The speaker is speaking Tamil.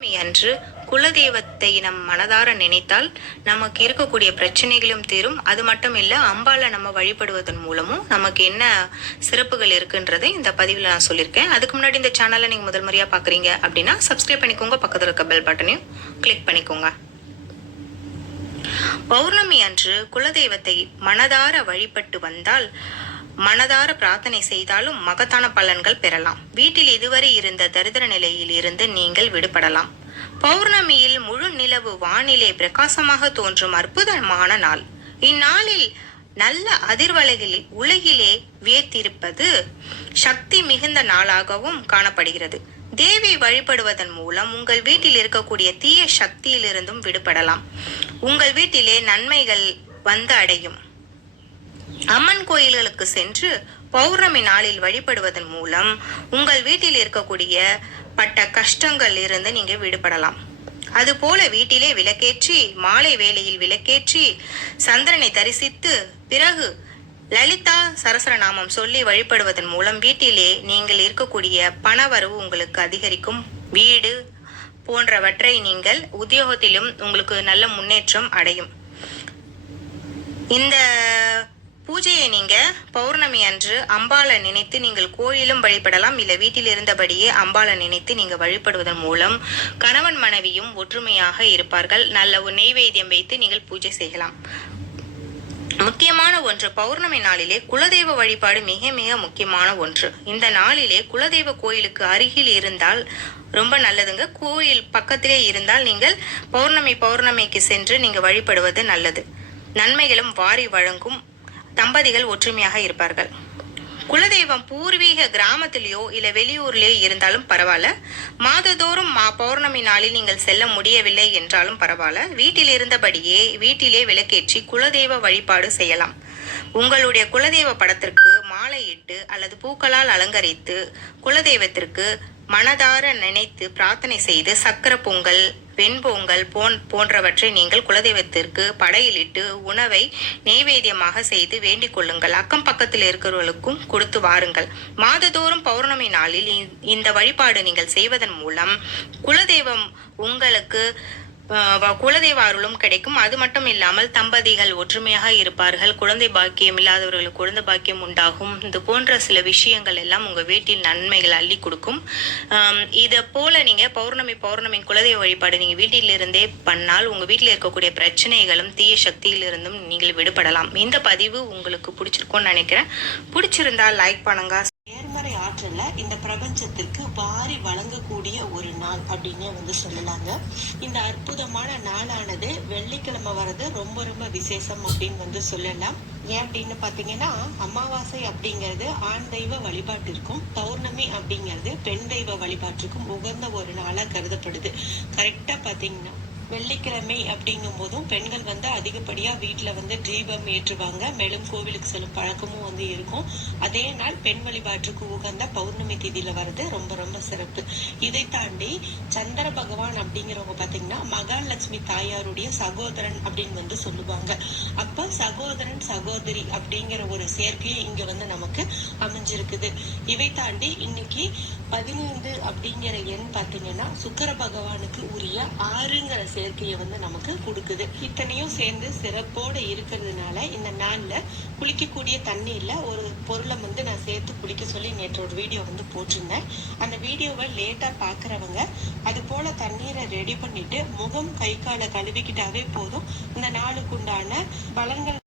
அன்று குலதெய்வத்தை நம் மனதார நினைத்தால் நமக்கு இருக்கக்கூடிய பிரச்சனைகளும் தீரும். அது மட்டும் இல்ல, அம்பால நம்ம வழிபடுவதன் மூலமும் நமக்கு என்ன சிறப்புகள் இருக்குன்றதை இந்த பதிவில் நான் சொல்லியிருக்கேன். அதுக்கு முன்னாடி இந்த சேனலை நீங்க முதல் முறையா பாக்குறீங்க அப்படின்னா சப்ஸ்கிரைப் பண்ணிக்கோங்க, பக்கத்தில் இருக்க பெல் பட்டனையும் கிளிக் பண்ணிக்கோங்க. பௌர்ணமி அன்று குலதெய்வத்தை மனதார வழிபட்டு வந்தால், மனதார பிரார்த்தனை செய்தாலும் மகத்தான பலன்கள் பெறலாம். வீட்டில் இதுவரை இருந்த தரித்திர நிலையில் இருந்து நீங்கள் விடுபடலாம். பௌர்ணமியில் முழு நிலவு வானிலே பிரகாசமாக தோன்றும் அற்புதமான நாள். இந்நாளில் நல்ல அதிர்வலைகளில் உலகிலே வியத்திருப்பது சக்தி மிகுந்த நாளாகவும் காணப்படுகிறது. தேவி வழிபடுவதன் மூலம் உங்கள் வீட்டில் இருக்கக்கூடிய தீய சக்தியிலிருந்தும் விடுபடலாம். உங்கள் வீட்டிலே நன்மைகள் வந்து அடையும். அம்மன் கோயில்களுக்கு சென்று பௌர்ணமி நாளில் வழிபடுவதன் மூலம் உங்கள் வீட்டில் இருக்கக்கூடிய பட்ட கஷ்டங்கள் இருந்து நீங்க விடுபடலாம். அதுபோல வீட்டிலே விளக்கேற்றி, மாலை வேளையில் விளக்கேற்றி சந்திரனை தரிசித்து பிறகு லலிதா சரஸ்வரநாமம் சொல்லி வழிபடுவதன் மூலம் வீட்டிலே நீங்கள் இருக்கக்கூடிய பணவரவு உங்களுக்கு அதிகரிக்கும். வீடு போன்றவற்றை நீங்கள் உத்தியோகத்திலும் உங்களுக்கு நல்ல முன்னேற்றம் அடையும். இந்த பூஜையை நீங்க பௌர்ணமி அன்று அம்பாளை நினைத்து நீங்கள் கோயிலும் வழிபடலாம். இல்ல வீட்டில் இருந்தபடியே அம்பாளை நினைத்து நீங்க வழிபடுவதன் மூலம் கணவன் மனைவியும் ஒற்றுமையாக இருப்பார்கள். நல்ல ஒரு நெய்வேத்தியம் வைத்து நீங்கள் பூஜை செய்யலாம். முக்கியமான ஒன்று, பௌர்ணமி நாளிலே குலதெய்வ வழிபாடு மிக மிக முக்கியமான ஒன்று. இந்த நாளிலே குலதெய்வ கோயிலுக்கு அருகில் இருந்தால் ரொம்ப நல்லதுங்க. கோயில் பக்கத்திலே இருந்தால் நீங்கள் பௌர்ணமிக்கு சென்று நீங்க வழிபடுவது நல்லது. நன்மைகளும் வாரி வழங்கும். தம்பதிகள் ஒற்றுமையாக இருப்பார்கள். குலதெய்வம் பூர்வீக கிராமத்திலேயோ இல்ல வெளியூர்லயோ இருந்தாலும் பரவாயில்ல. மாதந்தோறும் பௌர்ணமி நாளில் நீங்கள் செல்ல முடியவில்லை என்றாலும் பரவாயில்ல. வீட்டில் இருந்தபடியே வீட்டிலே விளக்கேற்றி குலதெய்வ வழிபாடு செய்யலாம். உங்களுடைய குலதெய்வ படத்திற்கு மாலையிட்டு அல்லது பூக்களால் அலங்கரித்து குலதெய்வத்திற்கு மனதார நினைத்து பிரார்த்தனை செய்து சக்கர பொங்கல், வெண்பொங்கல் போன்றவற்றை நீங்கள் குலதெய்வத்திற்கு படையிலிட்டு உணவை நெய்வேத்தியமாக செய்து வேண்டிக் கொள்ளுங்கள். அக்கம் பக்கத்தில் இருக்கிறவர்களுக்கும் கொடுத்து வாருங்கள். மாதந்தோறும் பௌர்ணமி நாளில் இந்த வழிபாடு நீங்கள் செய்வதன் மூலம் குலதெய்வம் உங்களுக்கு குலதெய்வ அருளும் கிடைக்கும். அது மட்டும் இல்லாமல் தம்பதிகள் ஒற்றுமையாக இருப்பார்கள். குழந்தை பாக்கியம் இல்லாதவர்களுக்கு குழந்தை பாக்கியம் உண்டாகும். இது போன்ற சில விஷயங்கள் எல்லாம் உங்க வீட்டில் நன்மைகள் அள்ளி கொடுக்கும். இதை போல நீங்க பௌர்ணமி குலதெய்வ வழிபாடு நீங்க வீட்டில் இருந்தே பண்ணால் உங்க வீட்டில் இருக்கக்கூடிய பிரச்சனைகளும் தீய சக்தியிலிருந்தும் நீங்கள் விடுபடலாம். இந்த பதிவு உங்களுக்கு பிடிச்சிருக்கும்னு நினைக்கிறேன். பிடிச்சிருந்தா லைக் பண்ணுங்க. நேர்மறை ஆற்றல இந்த பிரபஞ்சத்திற்கு வாரி வழங்கக்கூடிய ஒரு நாள் அப்படின்னு சொல்லலாங்க. இந்த அற்புதமான நாளானது வெள்ளிக்கிழமை வர்றது ரொம்ப ரொம்ப விசேஷம் அப்படின்னு சொல்லலாம். ஏன் அப்படின்னு பாத்தீங்கன்னா, அமாவாசை அப்படிங்கிறது ஆண் தெய்வ வழிபாட்டிற்கும், பௌர்ணமி அப்படிங்கிறது பெண் தெய்வ வழிபாட்டிற்கும் உகந்த ஒரு நாளா கருதப்படுது. கரெக்டா பாத்தீங்கன்னா வெள்ளிக்கிழமை அப்படிங்கும் போதும் பெண்கள் அதிகப்படியா வீட்டுல தீபம் ஏற்றுவாங்க. மேலும் கோவிலுக்கு செல்லும் பழக்கமும் இருக்கும். அதே நாள் பெண் வழிபாட்டுக்கு உகந்த பௌர்ணமி திதியில வர்றது ரொம்ப ரொம்ப சிறப்பு. இதை தாண்டி சந்திர பகவான் அப்படிங்கிறவங்க பாத்தீங்கன்னா மகாலட்சுமி தாயாருடைய சகோதரன் அப்படின்னு சொல்லுவாங்க. அப்ப சகோதரன் சகோதரி அப்படிங்கிற ஒரு சேர்க்கையை இங்க நமக்கு அமைஞ்சிருக்குது. இவை தாண்டி இன்னைக்கு 15 அப்படிங்கிற எண் பாத்தீங்கன்னா சுக்கிர பகவானுக்கு உரிய 6ங்கிற சேர்க்கையை நமக்கு கொடுக்குது. இத்தனையும் சேர்ந்து சிறப்போட இருக்கிறதுனால இந்த நாள்ல குளிக்கக்கூடிய தண்ணீர்ல ஒரு பொருளை நான் சேர்த்து குளிக்க சொல்லி நேற்று ஒரு வீடியோ போட்டிருந்தேன். அந்த வீடியோவை லேட்டா பாக்குறவங்க அது போல தண்ணீரை ரெடி பண்ணிட்டு முகம் கை காலை கழுவிக்கிட்டாவே போதும். இந்த நாளுக்குண்டான பலன்கள்